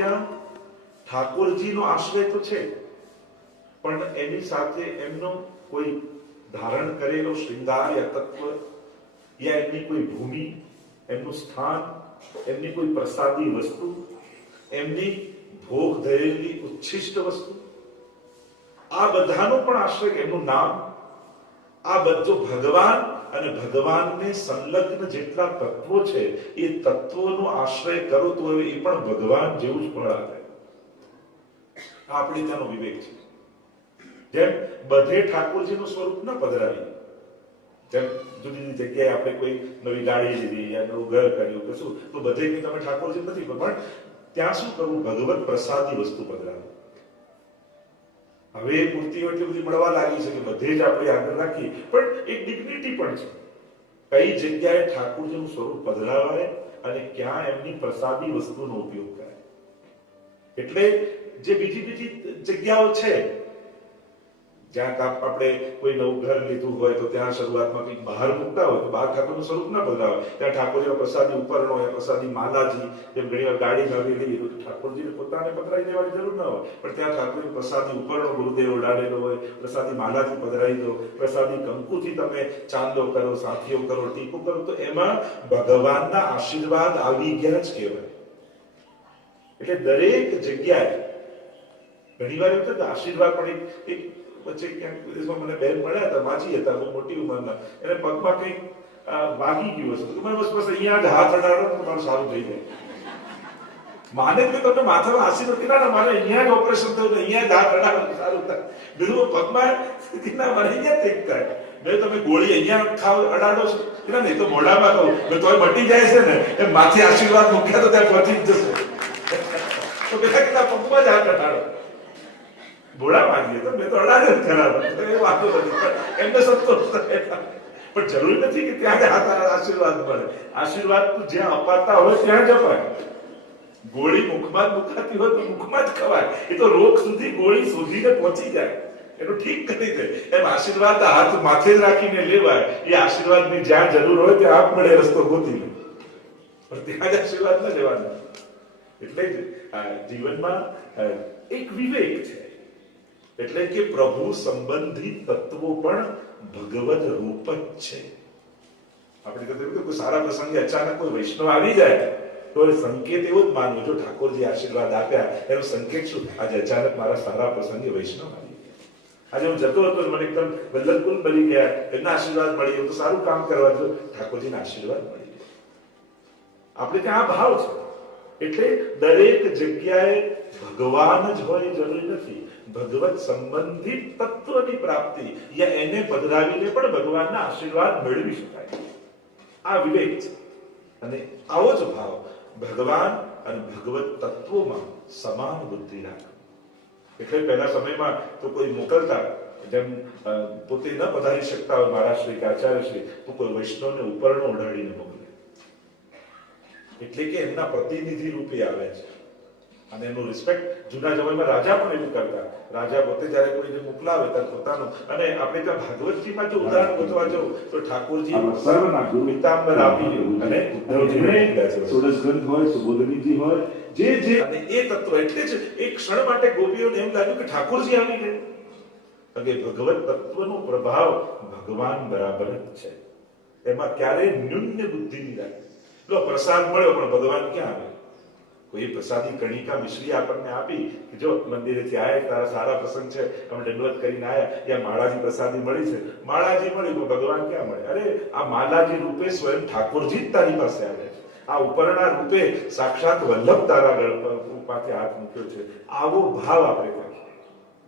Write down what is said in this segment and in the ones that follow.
ત્યાં ઠાકોરજીનો આશ્રય તો છે, પણ એની સાથે એમનો કોઈ ધારણ કરેલો શ્રૃંગાર યા તત્વ યા એમની કોઈ ભૂમિ, એમનું સ્થાન, એમની કોઈ પ્રસાદી વસ્તુ, એમની ભોગ ધરેલી ઉચ્છિષ્ટ વસ્તુ, આ બધાનો પણ આશ્રય, એમનું નામ, આ બધું ભગવાન અને ભગવાનને સંલગ્ન જેટલા તત્વો છે એ તત્વોનો આશ્રય કરો તો એ પણ ભગવાન જેવું જ ફળ આપે. આપણી ત્યાંનો વિવેક છે. જેમ બધે ઠાકોરજીનું સ્વરૂપ ન પધરાવી, જેમ જુદી જુદી જગ્યાએ આપણે કોઈ નવી ગાડી લીધી યા નવું ઘર કર્યું કે શું, તો બધે તમે ઠાકોરજી નથી, પણ ત્યાં શું કરવું? ભગવત પ્રસાદી વસ્તુ પધરાવી. હવે મૂર્તિઓ એટલી બધી મળવા લાગી છે કે બધે જ આપણે આગળ રાખીએ, પણ એક ડિગ્નિટી પણ છે કઈ જગ્યાએ ઠાકોરજીનું સ્વરૂપ પધરાવાય અને ક્યાં એમની પ્રસાદી વસ્તુનો ઉપયોગ કરાય. એટલે જે બીજી જગ્યાઓ છે જ્યાં આપણે કોઈ નવું ઘર લીધું હોય તો ત્યાં શરૂઆતમાં કંઈક બહાર મૂકતા હોય તો બહાર ઠાકોરનું સ્વરૂપ ન પધરાવે, ત્યાં ઠાકોરજીનો પ્રસાદી ઉપરનો હોય, પ્રસાદી માલાજી, જેમ ઘણી વાર ગાડી નવી લીધી તો ઠાકોરજીને પોતાને પધરાવી દેવાની જરૂર ન હોય, પણ ત્યાં ઠાકોરજી પ્રસાદી ઉપરનો ગુરુદેવ ઉડાડેલો હોય, પ્રસાદી માલાથી પધરાવી દો, પ્રસાદી કંકુથી તમે ચાંદો કરો, સાથીઓ કરો, ટીકો કરો, તો એમાં ભગવાનના આશીર્વાદ આવી ગયા જ કહેવાય. એટલે દરેક જગ્યાએ ઘણી વાર એવું થાય આશીર્વાદ પણ એક વચ્ચે ક્યાંક વિદેશમાં મને બેન મળ્યા હતા, માજી હતા, બહુ મોટી ઉંમરના, એને પગમાં કંઈક વાગી ગયું હશે, તો બસ બસ અહીંયા જ હાથ અડાડો તો તમારું સારું થઈ જાય. માને કે તમને માથામાં આશીર્વાદ ના, મારે અહીંયા જ ઓપરેશન થયું, અહીંયા જ હાથ અડાડો સારું થાય. બીજું પગમાં ના, મારે અહીંયા જ ઠીક થાય. મેં તમે ગોળી અહીંયા ખાવ અડાડો છો ના, નહીં તો મોઢામાં કહું મેં તોય મટી જાય છે ને, એ માથે આશીર્વાદ મૂક્યા તો ત્યાં પહોંચી જ જશે. તો પેલા કેટલા પગમાં જ હાથ અડાડો, ભોળા માંગીએ તો મેં તો અડાડે જ ખરાબ, એ વાતો નથી, એમને સંતોષ થાય. પણ જરૂરી નથી કે ત્યાં જ આશીર્વાદ મળે. આશીર્વાદ તો જ્યાં અપાતા હોય ત્યાં જ અપાય. ગોળી મુખમાં જ મુકાતી હોય તો મુખમાં જ ખવાય. એ તો રોગ સુધી ગોળી શોધીને પહોંચી જાય, એનું ઠીક કરી દે. એમ આશીર્વાદ હાથ માથે જ રાખીને લેવાય. એ આશીર્વાદની જ્યાં જરૂર હોય ત્યાં આપમેળે રસ્તો ગોતી લે, પણ ત્યાં જ આશીર્વાદ ન લેવાના. એટલે જ જીવનમાં એક વિવેક છે. એટલે કે પ્રભુ સંબંધી તત્વો પણ ભગવદ રૂપ જ છે. આપણે કહેતા કોઈ સારા પ્રસંગે અચાનક કોઈ વૈષ્ણવ આવી જાય તો એ સંકેત એવો જ માનવો, જો ઠાકોરજી આશીર્વાદ આપ્યા એનો સંકેત શું? આજે અચાનક મારા સારા પ્રસંગે વૈષ્ણવ આવી ગયા. આજે હું જતો હતો મને એકદમ વલ્લભકુલ મળી ગયા, એમના આશીર્વાદ મળી ગયો તો સારું કામ કરવા જો ઠાકોરજીના આશીર્વાદ મળી ગયા. આપણે ત્યાં આ ભાવ છે. એટલે દરેક જગ્યાએ ભગવાન જ હોય જરૂરી નથી. ભગવત સંબંધિત તત્વની પ્રાપ્તિ યા એને પધરાવીને પણ ભગવાનના આશીર્વાદ મેળવી શકાય. આ વિવેક છે. અને આવો જ ભાવ ભગવાન અને ભગવત તત્વોમાં સમાન બુદ્ધિ રાખવી. એટલે પહેલા સમયમાં તો કોઈ મોકલતા, જેમ પોતે ન પધારી શકતા હોય મહારાજ કે આચાર્ય શ્રી, તો કોઈ વૈષ્ણવને ઉપરનો ઓઢાડીને મોકલે. એટલે કે એમના પ્રતિનિધિ રૂપે આવે છે અને એનું રિસ્પેક્ટ. જૂના જમાનામાં રાજા પણ એવું કરતા. રાજા પોતે જયારે કોઈને મોકલાવે ત્યારે પોતાનું, અને આપણે ત્યાં ભાગવતજીમાં જો ઉદાહરણ ગોતવા જવું તો ઠાકોરજી સર્વના પિતાંબર આપી અને સોળસ ગ્રંથ હોય, સુબોધનીજી હોય, જે અને એ તત્વ. એટલે જ એક ક્ષણ માટે ગોપીઓને એમ લાગ્યું કે ઠાકોરજી આવી ગયા. કે ભગવત તત્વનો પ્રભાવ ભગવાન બરાબર જ છે. એમાં ક્યારેય ન્યૂન્ય બુદ્ધિ નહીં રાખે. પ્રસાદ મળ્યો પણ ભગવાન ક્યાં આવે? કોઈ પ્રસાદી કણિકા મિશ્રી આપણને આપી કે જો મંદિરેથી આયા, તારા સારા પ્રસંગ છે, અમે દંડવત કરીને આયા, યા માળાજી પ્રસાદી મળી છે, માળાજી મળી તો ભગવાન ક્યાં મળે? અરે આ માલાજી રૂપે સ્વયં ઠાકોરજી જ તારી પાસે આવ્યા છે. આ ઉપરના રૂપે સાક્ષાત વલ્લભ તારા ગળ પાસે હાથ મૂક્યો છે. આવો ભાવ આપણે રાખીએ.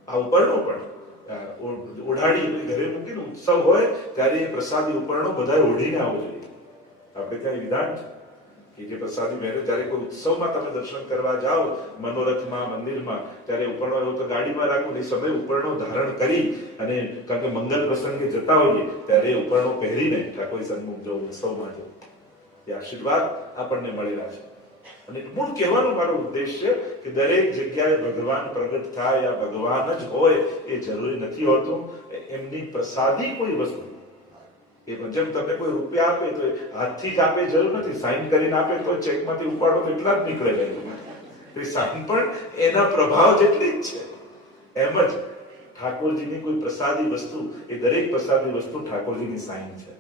આ ઉપરનો પણ ઓઢાડી ઘરે મૂકીને ઉત્સવ હોય ત્યારે એ પ્રસાદી ઉપરનો બધા ઓઢીને આવવો જોઈએ. આપણે ત્યાં વિધાન છે કે જે પ્રસાદી મેળવે ત્યારે કોઈ ઉત્સવમાં તમે દર્શન કરવા જાઓ, મનોરથમાં, મંદિરમાં, ત્યારે ઉપરનો એવું તો ગાડીમાં રાખવું, એ સમય ઉપરનો ધારણ કરી અને કારણ કે મંગલ પ્રસંગે જતા હોઈએ ત્યારે ઉપરનો પહેરીને ઠાકોર સન્મુખ જવું, ઉત્સવમાં જવું, એ આશીર્વાદ આપણને મળેલા છે. અને મૂળ કહેવાનો મારો ઉદ્દેશ છે કે દરેક જગ્યાએ ભગવાન પ્રગટ થાય યા ભગવાન જ હોય એ જરૂરી નથી હોતું. એમની પ્રસાદી કોઈ વસ્તુ, જેમ તમને કોઈ રૂપિયા આપે તો હાથથી જ આપે જરૂર નથી, સાઈન કરીને આપે તો ચેકમાંથી ઉપાડો તો એટલા જ નીકળે જાય. તે સાઈન પણ એના પ્રભાવ જેટલી જ છે. એમ જ ઠાકોરજીની કોઈ પ્રસાદી વસ્તુ, એ દરેક પ્રસાદી વસ્તુ ઠાકોરજીની સાઈન છે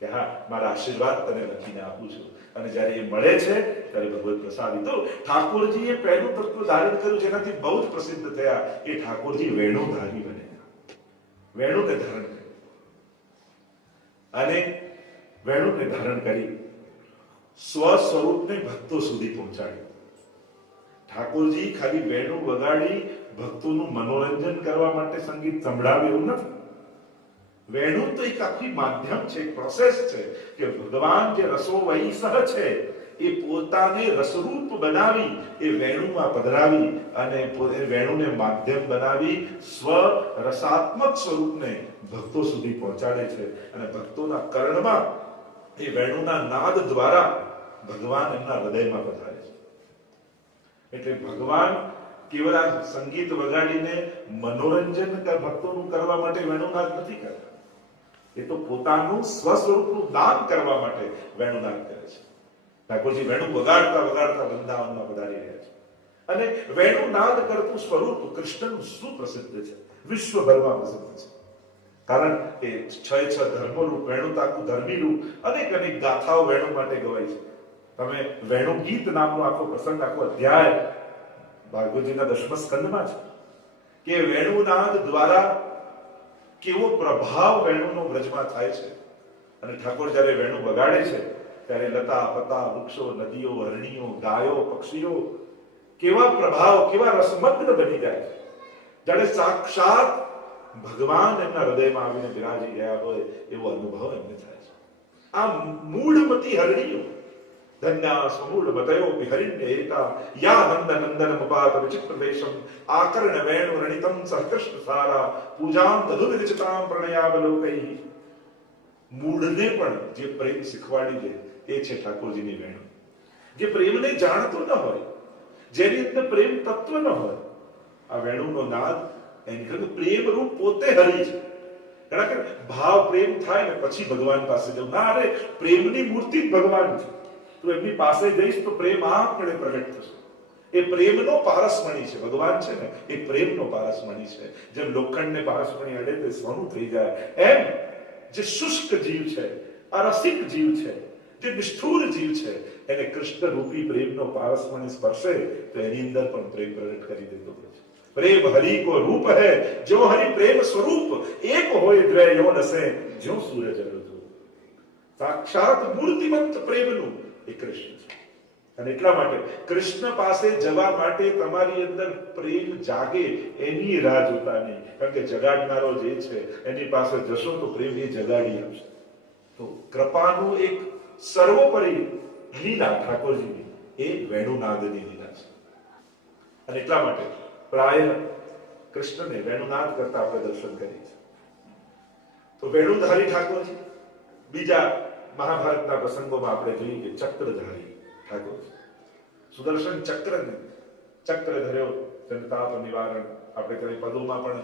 કે હા, મારા આશીર્વાદ તને લખીને આપું છું. અને જ્યારે એ મળે છે ત્યારે ભગવત પ્રસાદી. તો ઠાકોરજીએ પહેલું તત્વ ધારણ કર્યું જેનાથી બહુ જ પ્રસિદ્ધ થયા, એ ઠાકોરજી વેણુધારી બન્યા. વેણુને ધારણ કર્યું અને વેણુને ધારણ કરી સ્વ સ્વરૂપને ભક્તો સુધી પહોંચાડ્યું. ઠાકોરજી ખાલી વેણુ વગાડી ભક્તોનું મનોરંજન કરવા માટે સંગીત સંભળાવે એવું નથી. વેણુ તો એક આખી માધ્યમ છે, એક પ્રોસેસ છે કે ભગવાન જે રસો વહી સહ છે એ પોતાને રસરૂપ બનાવી એ વેણુમાં પધરાવી અને વેણુને માધ્યમ બનાવી સ્વ રસાત્મક સ્વરૂપને ભક્તો સુધી પહોંચાડે છે. અને ભક્તોના કર્ણમાં એ વેણુના નાદ દ્વારા ભગવાન એમના હૃદયમાં પધારે છે. એટલે ભગવાન કેવળ આ સંગીત વગાડીને મનોરંજન ભક્તોનું કરવા માટે વેણુનાદ નથી કરતા. એ તો પોતાનું સ્વસ્વરૂપનું દાન કરવા માટે વેણુનાદ કરે છે. ઠાકોરજી વેણુ વગાડતા વગાડતા વૃંદાવનમાં પધારી રહ્યા છે. અને વેણુનાદ કરતું સ્વરૂપ કૃષ્ણનું સુપ્રસિદ્ધ છે, વિશ્વભરમાં પ્રસિદ્ધ છે. કારણ કે 6 ધર્મરૂપ વેણુતાકું ધર્મી રૂપ અનેક ગાથાઓ વેણુ માટે ગવાય છે. તમે વેણુ ગીત નામનો આખો પ્રસંગ, આખો અધ્યાય ભાગવતજીના 10મા સ્કંદમાં છે કે વેણુનાદ દ્વારા કેવો પ્રભાવ વેણુનો વ્રજમાં થાય છે. અને ઠાકોર જ્યારે વેણુ વગાડે છે ત્યારે લતા પતા વૃક્ષો નદીઓ હરણીઓ ગાયો પક્ષીઓ કેવા પ્રભાવ, કેવા રસમગ્ન બની જાય છે. જાણે સાક્ષાત ભગવાન એમના હૃદયમાં આવીને બિરાજી ગયા હોય એવો અનુભવ એમને થાય છે. આ મૂળમતી હરણીઓ ધન્યા સમૂળ મતયો વિહરિણ્ય એકા યા નંદ નંદન મુપાત વિચિત્ર વેશમ આકર્ણ વેણુ રણિતમ સહકૃષ્ણ સારા પૂજામ દધુ વિચિતામ પ્રણયાવલોકૈ. મૂળને પણ જે પ્રેમ શીખવાડી દે એ છે ઠાકોરજીની વેણુ. જે પ્રેમને જાણતો ન હોય, જેની અંદર પ્રેમ તત્વ ન હોય, આ વેણુનો નાદ એની પ્રેમ રૂપ પોતે હરી છે. કારણ કે ભાવ પ્રેમ થાય ને પછી ભગવાન પાસે જવું ના, અરે પ્રેમની મૂર્તિ જ ભગવાન છે. તું એમની પાસે જઈશ તો પ્રેમ આપણે પ્રગટ થશે. એ પ્રેમનો પારસમણી છે ભગવાન છે ને, એ પ્રેમનો પારસમણી છે. જેમ લોખંડને પારસમણી અડે તે સોનું થઈ જાય, એમ જે શુષ્ક જીવ છે, અરસિક જીવ છે, જે નિષ્ઠુર જીવ છે, એને કૃષ્ણ રૂપી પ્રેમનો પારસમણી સ્પર્શે તો એની અંદર પણ પ્રેમ પ્રગટ કરી દેતો હોય છે. પ્રેમ હરિ કો રૂપ હૈ, જો હરિ પ્રેમ સ્વરૂપ એક હોય દ્વય યો નસે, જો સૂરજ અરુધુ. સાક્ષાત મૂર્તિમંત પ્રેમનું એ કૃષ્ણ છે. અને એટલા માટે કૃષ્ણ પાસે જવા માટે તમારી અંદર પ્રેમ જાગે એની રાહ જોતા નહીં. કારણ કે જગાડનારો જે છે એની પાસે જશો તો પ્રેમ એ જગાડી આપશે. તો કૃપાનું એક સર્વોપરી લીલા ઠાકોરજીની એ વેણુનાદની લીલા છે. અને એટલા માટે પ્રાય કૃષ્ણને વેણુનાદ કરતા આપણે દર્શન કરીએ છીએ. તો વેણુધારી ઠાકોરજી. બીજા મહાભારતના પ્રસંગોમાં આપણે જોઈએ કે ચક્રધારી ઠાકોરજી, સુદર્શન ચક્રને ચક્ર ધર્યો જનતાપ નિવારણ, આપણે કઈ પદોમાં પણ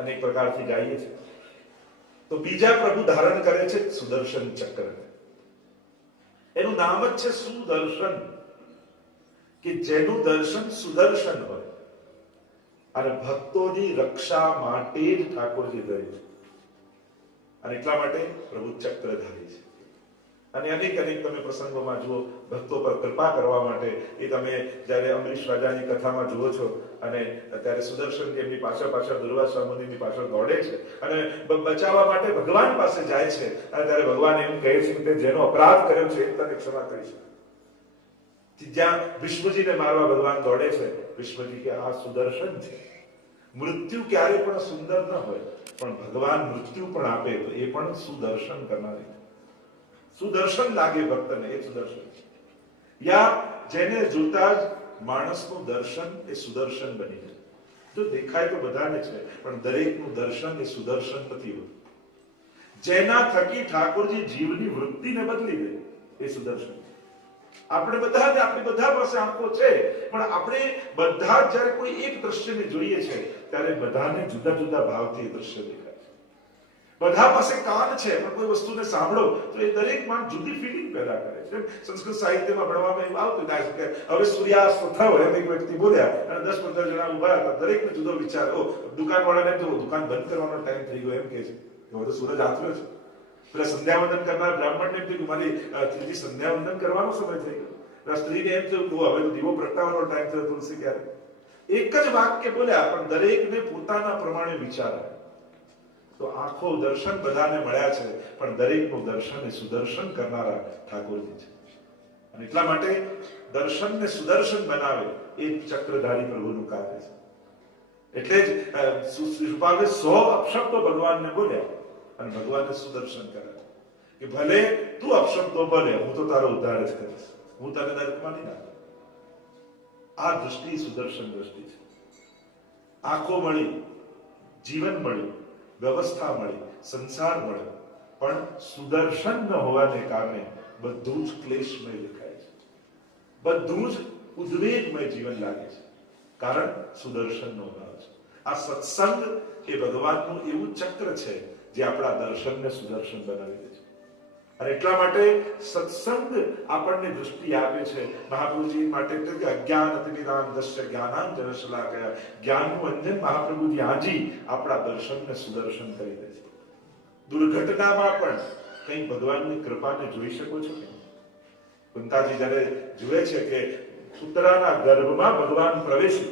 અનેક પ્રકારથી ગાઈએ છીએ. તો બીજા પ્રભુ ધારણ કરે છે સુદર્શન ચક્ર. એનું નામ જ છે સુદર્શન, કે જેનું દર્શન સુદર્શન હોય. અને ભક્તોની રક્ષા માટે જ ઠાકોરજી ધર્યું છે. અને એટલા માટે પ્રભુ ચક્રધારી છે. અને અનેક તમે પ્રસંગોમાં જુઓ, ભક્તો પર કૃપા કરવા માટે એ તમે જ્યારે અમરીશ રાજાની કથામાં જુઓ છો અને ત્યારે સુદર્શન એમની પાછળ દુર્વાસા મુનિની પાછળ દોડે છે અને બચાવવા માટે ભગવાન પાસે જાય છે. અને ત્યારે ભગવાન એમ કહે છે કે જેનો અપરાધ કર્યો છે એ તને ક્ષમા કરી છે. જ્યાં વિષ્ણુજીને મારવા ભગવાન દોડે છે, વિષ્ણુજી કે આ સુદર્શન છે. મૃત્યુ ક્યારે પણ સુંદર ન હોય, પણ ભગવાન મૃત્યુ પણ આપે તો એ પણ સુદર્શન કરનારી. સુદર્શન લાગે ભક્તને, એ સુદર્શન છે. યા જેને જોતા જ માણસનું દર્શન એ સુદર્શન બની જાય. જો દેખાય તો બધાને છે, પણ દરેકનું દર્શન એ સુદર્શન નથી હોતું. જેના થકી ઠાકોરજી જીવની વૃત્તિને બદલી દે એ સુદર્શન છે. આપણે આપણી બધા પાસે આંખો છે, પણ આપણે બધા જ્યારે કોઈ એક દ્રશ્યને જોઈએ છે ત્યારે બધાને જુદા જુદા ભાવથી એ દ્રશ્ય દેખાય છે. બધા પાસે કાન છે પણ કોઈ વસ્તુને સાંભળો તો એ દરેક માં જુદી ફીલિંગ પેદા કરે છે. સંસ્કૃત સાહિત્યમાં ભણવામાં એવું આવતું થાય કે હવે સૂર્યાસ્ત થયો એમ એક વ્યક્તિ બોલ્યા અને 10-15 જણા ઉભા હતા, દરેકને જુદો વિચાર. દુકાનવાળાને તો દુકાન બંધ કરવાનો ટાઈમ થઈ ગયો એમ કે છે, હવે તો સૂરજ આથમ્યો છે. પેલા સંધ્યાવંદન કરનાર બ્રાહ્મણને એમ થયું કે મારી ત્રીજી સંધ્યાવંદન કરવાનો સમય થઈ ગયો. સ્ત્રીને એમ થયું કે હવે તો દીવો પ્રગટાવવાનો ટાઈમ થયો, તુલસી ક્યારે. એક જ વાક્ય બોલ્યા પણ દરેકને પોતાના પ્રમાણે વિચાર આવ્યો. તો આંખો દર્શન બધાને મળ્યા છે પણ દરેકનું દર્શન એ સુદર્શન કરનારા ઠાકોરજી છે. અને એટલા માટે દર્શનને સુદર્શન બનાવે એ ચક્રધારી પ્રભુનું કાર્ય છે. એટલે જ શિશુપાલે 100 અપશબ્દો ભગવાનને બોલ્યા અને ભગવાનને સુદર્શન કર્યા કે ભલે તું અપશબ્દો બોલે, હું તો તારો ઉદ્ધાર જ કરીશ, હું તને નરકમાં નહીં નાખું. આ દૃષ્ટિ સુદર્શન દૃષ્ટિ છે. આંખો મળી, જીવન મળ્યું, વ્યવસ્થા મળી, સંસાર મળ્યો, પણ સુદર્શન ન હોવાને કારણે બધું જ ક્લેશમય દેખાય છે, બધું જ ઉદ્વેગમય જીવન લાગે છે. કારણ સુદર્શનનો અભાવ છે. આ સત્સંગ એ ભગવાનનું એવું ચક્ર છે જે આપણા દર્શનને સુદર્શન બનાવી દે છે. અને એટલા માટે સત્સંગ આપણને દૃષ્ટિ આપે છે. મહાપ્રભુજી માટે અજ્ઞાન અતિનિદાનસ્ય જ્ઞાનાંજન શલાકયા, જ્ઞાનનું અંજન મહાપ્રભુજી આજી આપણા દર્શનને સુદર્શન કરી દે છે. દુર્ઘટનામાં પણ કંઈ ભગવાનની કૃપાને જોઈ શકો છો કે કુંતાજી જ્યારે જુએ છે કે પુત્રના ગર્ભમાં ભગવાન પ્રવેશી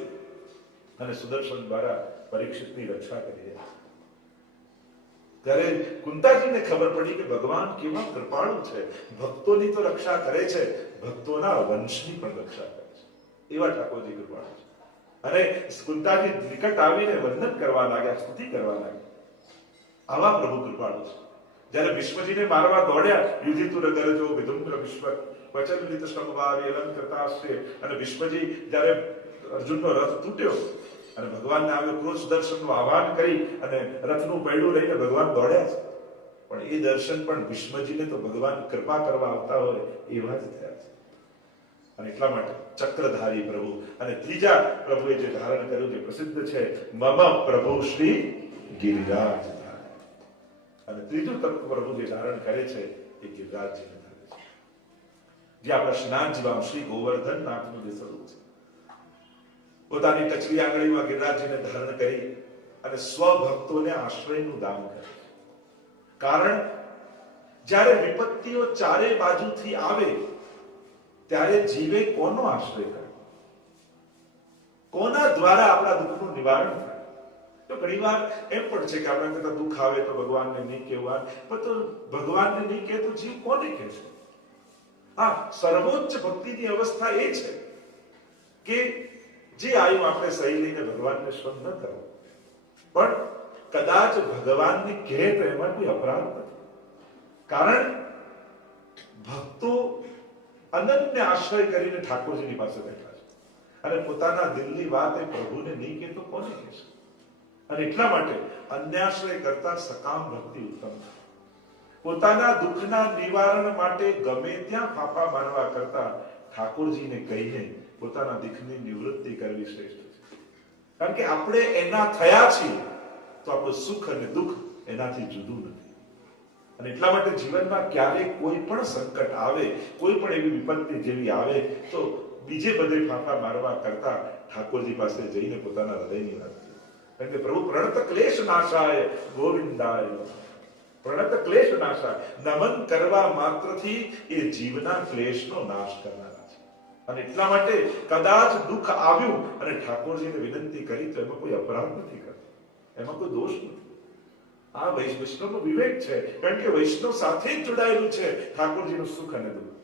અને સુદર્શન દ્વારા પરીક્ષિતની રક્ષા કરી, ત્યારે કુંતાજીને ખબર પડી કે ભગવાન કેવા કૃપાળુ છે, ભક્તોની તો રક્ષા કરે છે, ભક્તોના વંશની પણ રક્ષા કરે છે. એવા ઠાકોરજી કૃપાળુ છે. અને કુંતાજી નિકટ આવીને વંદન કરવા લાગ્યા, સ્તુતિ કરવા લાગ્યા. આવા પ્રભુ કૃપાળુ છે. જ્યારે ભીષ્મજીને મારવા દોડ્યા, યુધિતુર ગરજો વિધુમ્ર વિશ્વ વચનલિત સ્તંભવારી અલંકૃતાસ્ય, અને ભીષ્મજી જ્યારે અર્જુનનો રથ તૂટ્યો અને ભગવાનને આવ્યો ક્રોધ દર્શનનું આહ્વાન કરી અને રથનું પૈડું લઈને ભગવાન દોડ્યા છે. પણ એ દર્શન પણ ભીષ્મજીને તો ભગવાન કૃપા કરવા આવતા હોય એવા જ થયા છે. અને એટલા માટે ચક્રધારી પ્રભુ. અને ત્રીજા પ્રભુએ જે ધારણ કર્યું જે પ્રસિદ્ધ છે, મમ પ્રભુ શ્રી ગિરિરાજ. અને ત્રીજું તત્વ પ્રભુ જે ધારણ કરે છે એ ગિરિરાજજીને ધારે છે, જે આપણા સ્નાનજીવામ શ્રી ગોવર્ધન નાથનું જે સ્વરૂપ છે. પોતાની ટચલી આંગળીમાં ગિરિરાજજીને ધારણ કરી અને સ્વભક્તોને આશ્રયનું દાન કરે. કારણ જ્યારે વિપત્તિઓ ચારે બાજુથી આવે ત્યારે જીવે કોનો આશ્રય કરે, કોના દ્વારા આપણા દુઃખનું નિવારણ થાય. તો ઘણીવાર એમ પણ છે કે આપણા કરતા દુઃખ આવે તો ભગવાનને નહીં કહેવા, પણ તો ભગવાનને નહીં કહે તો જીવ કોને કહેશે? હા, સર્વોચ્ચ ભક્તિની અવસ્થા એ છે કે જે આવ્યું આપણે સહી લઈને ભગવાનને શ્રદ્ધ ન કરો, પણ કદાચ ભગવાનને કહે તો એમાં કોઈ અપરાધ નથી. કારણ ભક્તો અનન્ય આશ્રય કરીને ઠાકોરજીની પાસે બેઠા છે અને પોતાના દિલની વાત એ પ્રભુને નહીં કહે તો કોને કહેશે? અને એટલા માટે અન્યાશ્રય કરતા સકામ ભક્તિ ઉત્તમ છે. પોતાના દુઃખના નિવારણ માટે ગમે ત્યાં ફાફા મારવા કરતા ઠાકોરજીને કહીને પોતાના દુઃખની નિવૃત્તિ કરવી શ્રેષ્ઠ છે. કારણ કે આપણે એના થયા છીએ તો આપણું સુખ અને દુઃખ એનાથી જુદું નથી. અને એટલા માટે જીવનમાં ક્યારેક કોઈ પણ સંકટ આવે, કોઈ પણ એવી વિપત્તિ જેવી આવે તો બીજે બધે ફાંફા મારવા કરતા ઠાકોરજી પાસે જઈને પોતાના હૃદયની વાત કરી. કારણ કે પ્રભુ પ્રણત ક્લેશ નાશાય ગોવિંદાય, પ્રણત ક્લેશ નાશાય, નમન કરવા માત્રથી એ જીવના ક્લેશનો નાશ કરનારા છે. અને એટલા માટે કદાચ દુઃખ આવ્યું અને ઠાકોરજીને વિનંતી કરી તો એમાં કોઈ અપરાધ નથી કરતો, એમાં કોઈ દોષ નથી. આ વૈષ્ણવનો વિવેક છે, કારણ કે વૈષ્ણવ સાથે જ જોડાયેલું છે ઠાકોરજીનું સુખ અને દુઃખ.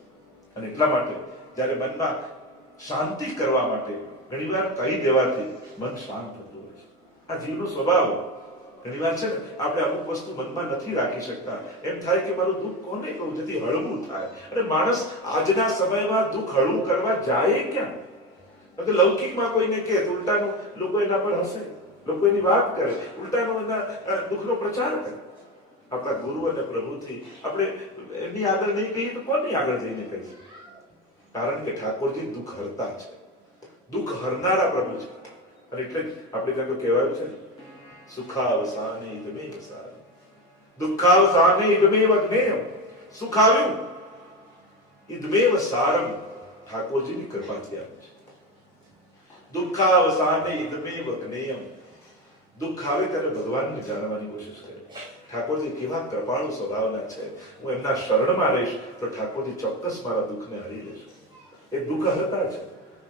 અને એટલા માટે જ્યારે મનમાં શાંતિ કરવા માટે ઘણીવાર કહી દેવાથી મન શાંત થતું હોય છે. આ જીવનો સ્વભાવ. ઘણીવાર છે ને આપણે અમુક વસ્તુ મનમાં નથી રાખી શકતા, એમ થાય કે મારું દુઃખ કોને કહું જેથી હળવું થાય. અને માણસ આજના સમયમાં દુઃખ હળવું કરવા જાય ક્યાં? તો લૌકિકમાં કોઈને કહે તો ઉલટાનું લોકો એના પર હસે, લોકો એની વાત કરે, ઉલટાનો એના દુઃખનો પ્રચાર કરે. આપણા ગુરુ અને પ્રભુથી આપણે એની આગળ નહીં કહીએ તો કોની આગળ જઈને કહીએ? કારણ કે ઠાકોરજી દુઃખ હરતા છે, દુઃખ હરનારા પ્રભુ છે. અને એટલે જ આપણે ત્યાં તો કહેવાયું છે સુખાવસાની તમે વસાવી, દુઃખાવસાને ઇદમેવ જ્ઞેયમ. સુખ આવ્યું, ઇદમેવ સારમ, ઠાકોરજીની કૃપાથી આવ્યું છે. દુઃખાવસાને ઇદમેવ જ્ઞેયમ. દુઃખ આવે ત્યારે ભગવાનને જાણવાની કોશિશ કરે. ઠાકોરજી કેવા કૃપાળુ સ્વભાવના છે, હું એમના શરણમાં રહીશ તો ઠાકોરજી ચોક્કસ મારા દુઃખને હરી લેશે. એ દુઃખ હરતા છે,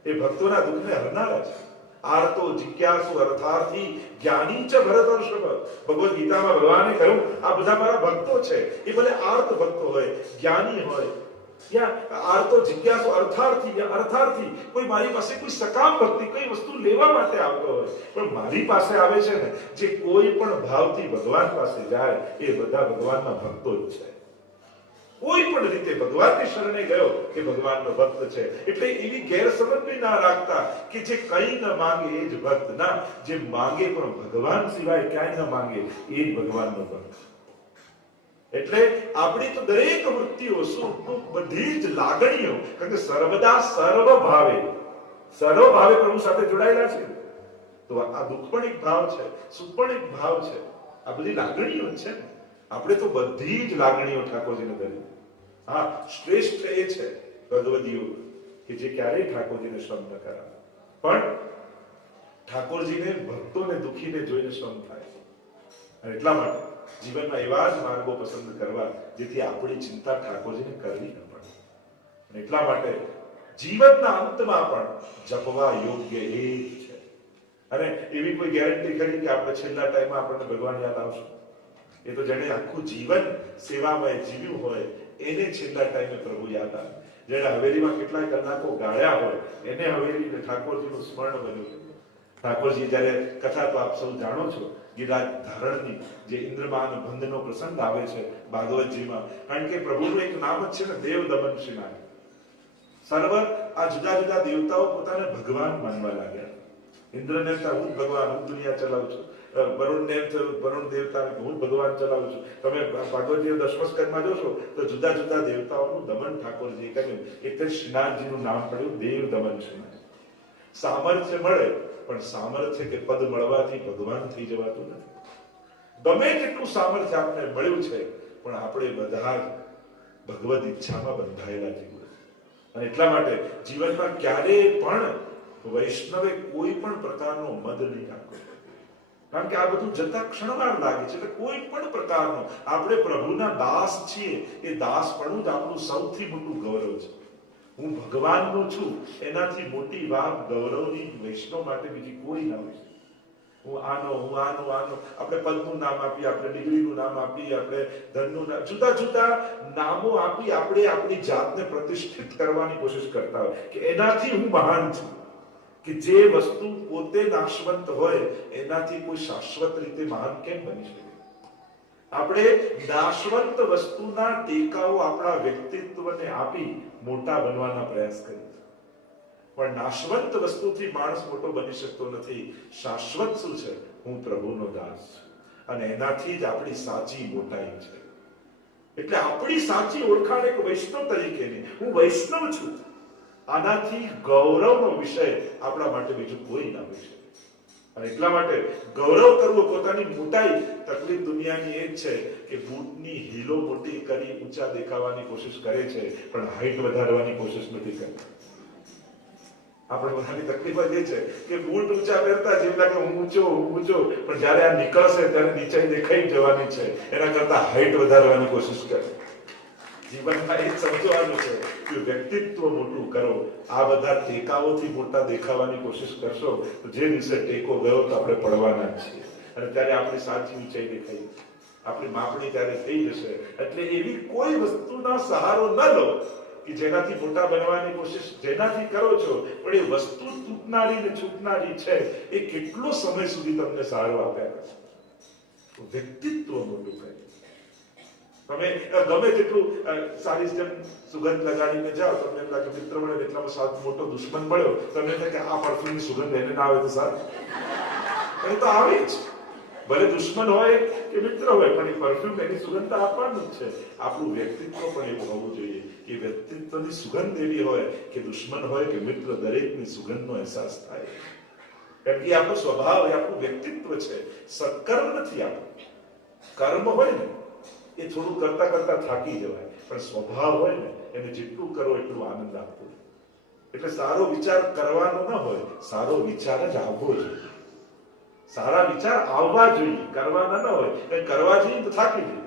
એ ભક્તોના દુઃખને હરનારા છે. આર્તો જિજ્ઞાસુ અર્થાર્થી જ્ઞાની ચ ભરતર્ષભ. ભગવદ ગીતામાં ભગવાને કહ્યું આ બધા મારા ભક્તો છે, એ ભલે આર્ત ભક્તો હોય, જ્ઞાની હોય, યા આર્તો જિજ્ઞાસુ અર્થાર્થી, યા અર્થાર્થી કોઈ મારી પાસે કોઈ સકામ ભક્તિ કોઈ વસ્તુ લેવા માટે આવતો હોય, પણ મારી પાસે આવે છે ને, જે કોઈ પણ ભાવથી ભગવાન પાસે જાય એ બધા ભગવાનના ભક્તો જ છે. કોઈ પણ રીતે ભગવાનની શરણે ગયો કે ભગવાનનો ભક્ત છે. એટલે એવી ગેરસમજ બી ના રાખતા કે જે કંઈ ન માંગે એ જ ભક્ત. ના, જે માંગે પણ ભગવાન સિવાય ક્યાંય ન માંગે એ જ ભગવાનનો ભક્ત. એટલે આપણી તો દરેક વૃત્તિઓ, સુખ દુઃખ, બધી જ લાગણીઓ, કારણ કે સર્વદા સર્વ ભાવે પ્રભુ સાથે જોડાયેલા છે. તો આ દુઃખ પણ એક ભાવ છે, સુખ પણ એક ભાવ છે. આ બધી લાગણીઓ છે ને. આપણે તો બધી જ લાગણીઓ ઠાકોરજીને કરી. હા, શ્રેષ્ઠ એ છે ભગવદીઓ કે જે ક્યારેય ઠાકોરજીને શ્રમ ન કરાવે, પણ ઠાકોરજીને ભક્તોને દુખીને જોઈને શ્રમ થાય. અને એટલા માટે જીવનમાં એવા જ માર્ગો પસંદ કરવા જેથી આપણી ચિંતા ઠાકોરજીને કરવી ન પડે. અને એટલા માટે જીવનના અંતમાં પણ જપવા યોગ્ય એ જ છે. અને એવી કોઈ ગેરંટી ખરી કે આપણે છેલ્લા ટાઈમમાં આપણને ભગવાન યાદ આવશે? એ તો જેણે આખું જીવન સેવામાં જીવ્યું હોય એને છેલ્લા ટાઈમે પ્રભુ યાદ આવે. જેણે હવેલીમાં કેટલાય કલાકો ગાળ્યા હોય એને હવેલી ઠાકોરજીનું સ્મરણ બન્યું. ઠાકોરજી જયારે કથા તો આપ સૌ જાણો છો, ગિરિરાજ ધારણની જે ઇન્દ્રમાન બંધનો પ્રસંગ આવે છે ભાગવતજીમાં, કારણ કે પ્રભુનું એક નામ જ છે ને દેવ દમન શ્રીમાન. સર્વ આ જુદા જુદા દેવતાઓ પોતાને ભગવાન માનવા લાગ્યા. ઇન્દ્રને હું ભગવાન, હું દુનિયા ચલાવું છું. વરુણ દેવતા હું ભગવાન ચલાવું છું. તમે ભાગવતજી દશમ સ્કંદમાં જોશો તો જુદા જુદા દેવતાઓનું દમન ઠાકોરજી કર્યું. એક જ શ્રીનાથજીનું નામ પડ્યું દેવ દમન શ્રીનાથ. સામર્થ્ય મળે, પણ સામર્થ્ય કે પદ મળવાથી ભગવાન થઈ જવાતું નથી. ગમે તેટલું સામર્થ્ય આપણે મળ્યું છે, પણ આપણે બધા ભગવદ ઈચ્છામાં બંધાયેલા જીવો. અને એટલા માટે જીવનમાં ક્યારેય પણ વૈષ્ણવે કોઈ પણ પ્રકારનો મદ નહીં રાખવો. કારણ કે આ બધું જતા ક્ષણવાર લાગે છે. એટલે કોઈ પણ પ્રકારનો આપણે પ્રભુના દાસ છીએ, એ દાસપણું જ આપણું સૌથી મોટું ગૌરવ છે. હું ભગવાનનો છું એનાથી મોટી વાત ગૌરવની વૈષ્ણવ માટે બીજી કોઈ ના હોય. હું આનો આપણે પદનું નામ આપીએ, આપણે ડિગ્રીનું નામ આપીએ, આપણે ધનનું નામ, જુદા જુદા નામો આપી આપણે આપણી જાતને પ્રતિષ્ઠિત કરવાની કોશિશ કરતા હોય કે એનાથી હું મહાન છું. કે જે વસ્તુ પોતે નાશવંત હોય એનાથી કોઈ શાશ્વત રીતે મહાન કેમ બની શકે? આપણે નાશવંત વસ્તુના ટેકાઓ આપણા વ્યક્તિત્વને આપી મોટા બનવાના પ્રયાસ કરીએ, પણ નાશવંત વસ્તુથી માણસ મોટો બની શકતો નથી. શાશ્વત શું છે? હું પ્રભુનો દાસ છું અને એનાથી જ આપણી સાચી મોટાઈ છે. એટલે આપણી સાચી ઓળખાણ એક વૈષ્ણવ તરીકેની, હું વૈષ્ણવ છું, આનાથી ગૌરવનો વિષય આપણા માટે બીજું કોઈ ના હોય છે. અને એટલા માટે ગૌરવ કરવું પોતાની મોટાઈ. તકલીફ દુનિયાની એ જ છે કે બૂટની હીલો મોટી કરી ઊંચા દેખાવાની કોશિશ કરે છે, પણ હાઈટ વધારવાની કોશિશ નથી કરતા. આપણે બધાની તકલીફ જ એ છે કે બૂટ ઊંચા પહેરતા જેમ લાગે હું ઊંચો, પણ જયારે આ નીકળશે ત્યારે નીચાઈ દેખાઈ જવાની છે, એના કરતા હાઈટ વધારવાની કોશિશ કરે. જીવનમાં એ સમજવાનું છે કે વ્યક્તિત્વ મોટું કરો. આ બધા ટેકાઓથી મોટા દેખાવાની કોશિશ કરશો તો જે દિવસે ટેકો ગયો તો આપણે પડવાના જ છીએ, અને ત્યારે આપણી સાચી ઊંચાઈ દેખાઈ, આપણી માપણી ત્યારે થઈ જશે. એટલે એવી કોઈ વસ્તુના સહારો ન લો કે જેનાથી મોટા બનવાની કોશિશ જેનાથી કરો છો, પણ એ વસ્તુ તૂટનારી ને છૂટનારી છે, એ કેટલો સમય સુધી તમને સહારો આપ્યા કરશે? વ્યક્તિત્વ મોટું કરે. તમે ગમે તેટલું સારી જેમ સુગંધ લગાડીને જાઓ, તમને એમ લાગે મિત્ર મળે એટલામાં સાથ મોટો દુશ્મન મળ્યો, તમને થાય કે આ પરફ્યુમની સુગંધ એને ના આવે તો સારું. એ તો આવે જ, ભલે દુશ્મન હોય કે મિત્ર હોય, પણ એ પરફ્યુમ એની સુગંધ આપવાનું જ છે. આપણું વ્યક્તિત્વ પણ એવું હોવું જોઈએ કે વ્યક્તિત્વની સુગંધ એવી હોય કે દુશ્મન હોય કે મિત્ર દરેકની સુગંધનો અહેસાસ થાય. કારણ કે આપણો સ્વભાવ, એ આપણું વ્યક્તિત્વ છે. સત્કર્મ નથી આપણું. કર્મ હોય ને એ થોડું કરતા કરતા થાકી જવાય, પણ સ્વભાવ હોય ને એને જેટલું કરો એટલું આનંદ આપતો. એટલે સારો વિચાર કરવાનો ન હોય, સારો વિચાર જ આવવો જોઈએ. સારા વિચાર આવવા જોઈએ, કરવાના ન હોય. કંઈ કરવા જોઈએ તો થાકી જઈએ.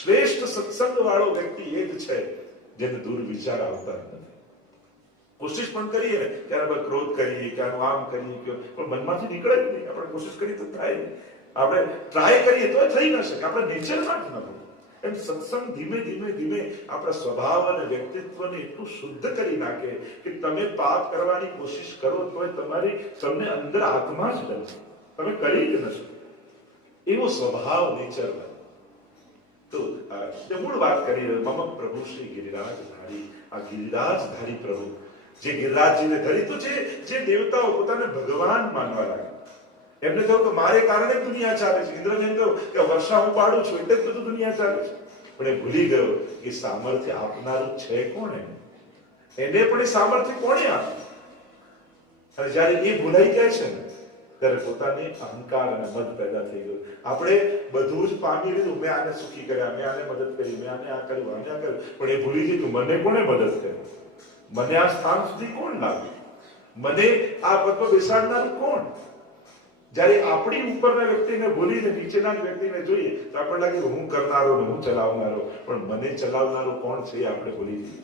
શ્રેષ્ઠ સત્સંગ વાળો વ્યક્તિ એ જ છે જેને દુર્વિચાર આવતા નથી. કોશિશ પણ કરીએ ને કે આપણે ક્રોધ કરીએ કે આમ કરીએ, પણ મનમાંથી નીકળે જ નહીં. આપણે કોશિશ કરીએ તો થાય નહીં. આપણે ટ્રાય કરીએ તો થઈ ન શકે. આપણે નેચરમાં જ ન હોય. એમ સત્સંગ ધીમે ધીમે ધીમે આપણા સ્વભાવ અને વ્યક્તિત્વને એટલું શુદ્ધ કરી નાખે કે તમે પાપ કરવાની કોશિશ કરો તો તમને અંદર આત્મા જ ડરશે, તમે કરી જ ન શકો. એવો સ્વભાવ નેચર. તો મૂળ વાત કરી રહ્યો મમ પ્રભુ શ્રી ગિરિરાજધારી. આ ગિરિરાજધારી પ્રભુ જે ગિરિરાજજીને ધરી, તો જે દેવતાઓ પોતાને ભગવાન માનવા લાગ્યા. એમને કહ્યું કે મારે કારણે દુનિયા ચાલે છે. ઇન્દ્રને એમ કહ્યું કે વર્ષા હું પાડું છું એટલે જ બધું દુનિયા ચાલે છે. પણ એ ભૂલી ગયો કે સામર્થ્ય આપનારું છે કોણ? એને પણ એ સામર્થ્ય કોણે આપ્યું? અને જયારે એ ભૂલાઈ જાય છે ને ત્યારે પોતાની અહંકાર અને મદ પેદા થઈ ગયો. આપણે બધું જ પામી લીધું. મેં આને સુખી કર્યા, મેં આને મદદ કરી, મેં આને આ કર્યું, આને આ કર્યું, પણ એ ભૂલી ગયું મને કોણે મદદ કરી, મને આ સ્થાન સુધી કોણ લાવ્યું, મને આ પદ પર બેસાડનારું કોણ? જયારે આપણી ઉપરના વ્યક્તિને ભૂલીને નીચેના વ્યક્તિને જોઈએ તો આપણને લાગે હું કરનારો ને હું ચલાવનારો, પણ મને ચલાવનારો કોણ છે એ આપણે ભૂલી જઈએ.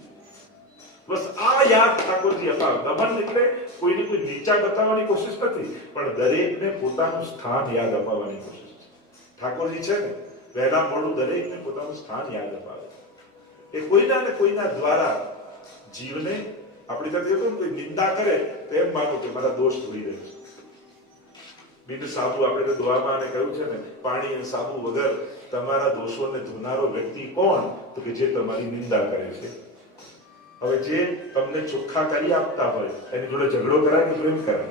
બસ આ યાદ ઠાકોરજી અપાવે. દમન એટલે કોઈને કોઈ નીચા બતાવવાની કોશિશ નથી, પણ દરેકને પોતાનું સ્થાન યાદ અપાવવાની કોશિશ છે. ઠાકોરજી છે ને વહેલા મોડું દરેકને પોતાનું સ્થાન યાદ અપાવે. એ કોઈના ને કોઈના દ્વારા જીવને આપણી સાથે કોઈ નિંદા કરે તો એમ માનો કે મારા દોષ ધોઈ રહ્યો છે. બિન સાબુ આપણે તો દુઆમાં અને કહ્યું છે ને, પાણી અને સાબુ વગર તમારા દોષોને ધોનારો વ્યક્તિ કોણ? તો કે જે તમારી નિંદા કરે છે. હવે જે તમને ચોખ્ખા કરી આપતા હોય એની જોડે ઝઘડો કરાય કે પ્રેમ કરાય?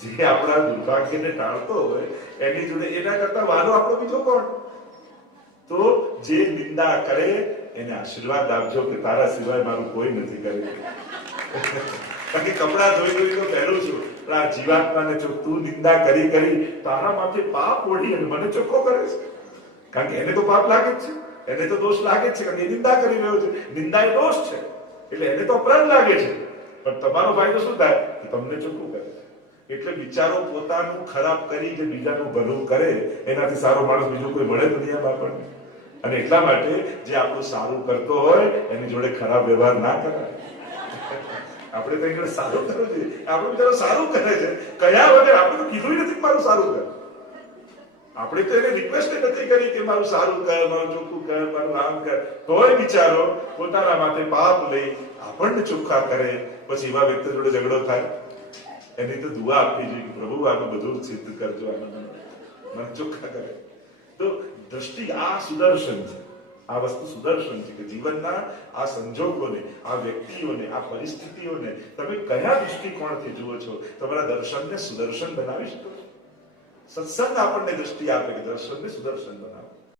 જે આપણા દુર્ભાગ્યને ટાળતો હોય એની જોડે, એના કરતા વાલો આપણો બીજો કોણ? તો જે નિંદા કરે એને આશીર્વાદ આપજો કે તારા સિવાય મારું કોઈ નથી કર્યું. કારણ કે કપડા ધોઈ તો પહેરું છું, પણ આ જીવાત્માને જો તું નિંદા કરી તારા માથે પાપ ઓઢી અને મને ચોખ્ખો કરે છે. કારણ કે એને તો પાપ લાગે જ છે, એને તો દોષ લાગે જ છે, કારણ કે એ નિંદા કરી રહ્યો છે. નિંદા એ દોષ છે, એટલે એને તો અપરાધ લાગે છે. પણ તમારો ફાયદો શું થાય? તમને ચોખ્ખું કરે છે. એટલે વિચારો પોતાનું ખરાબ કરી જે બીજાનું ભલું કરે, એનાથી સારો માણસ બીજો કોઈ મળે દુનિયામાં આપણને. અને એટલા માટે જે આપણું સારું કરતો હોય એની જોડે ખરાબ વ્યવહાર ના કરાય. આપણે તો એને સારું કરવું જોઈએ. આપણું બિચારો સારું કરે છે, કયા વગર. આપણે તો કીધું નથી મારું સારું કર. આપણે તો એને રિક્વેસ્ટ નથી કરી કે મારું સારું કર, મારું ચોખ્ખું કર, મારું આમ કર. તોય બિચારો પોતાના માથે પાપ લઈ આપણને ચોખ્ખા કરે. પછી એવા વ્યક્તિ જોડે ઝઘડો થાય. એની તો દુઆ આપવી જોઈએ, પ્રભુ આનું બધું સિદ્ધ કરજો, આનું મને ચોખ્ખા કરે. તો દ્રષ્ટિ આ સુદર્શન છે. આ વસ્તુ સુદર્શન છે કે જીવનના આ સંજોગોને, આ વ્યક્તિઓને, આ પરિસ્થિતિઓને તમે કયા દૃષ્ટિકોણથી જુઓ છો? તમારા દર્શનને સુદર્શન બનાવી શકો છો. સત્સંગ આપણને દ્રષ્ટિ આપે કે દર્શનને સુદર્શન બનાવો.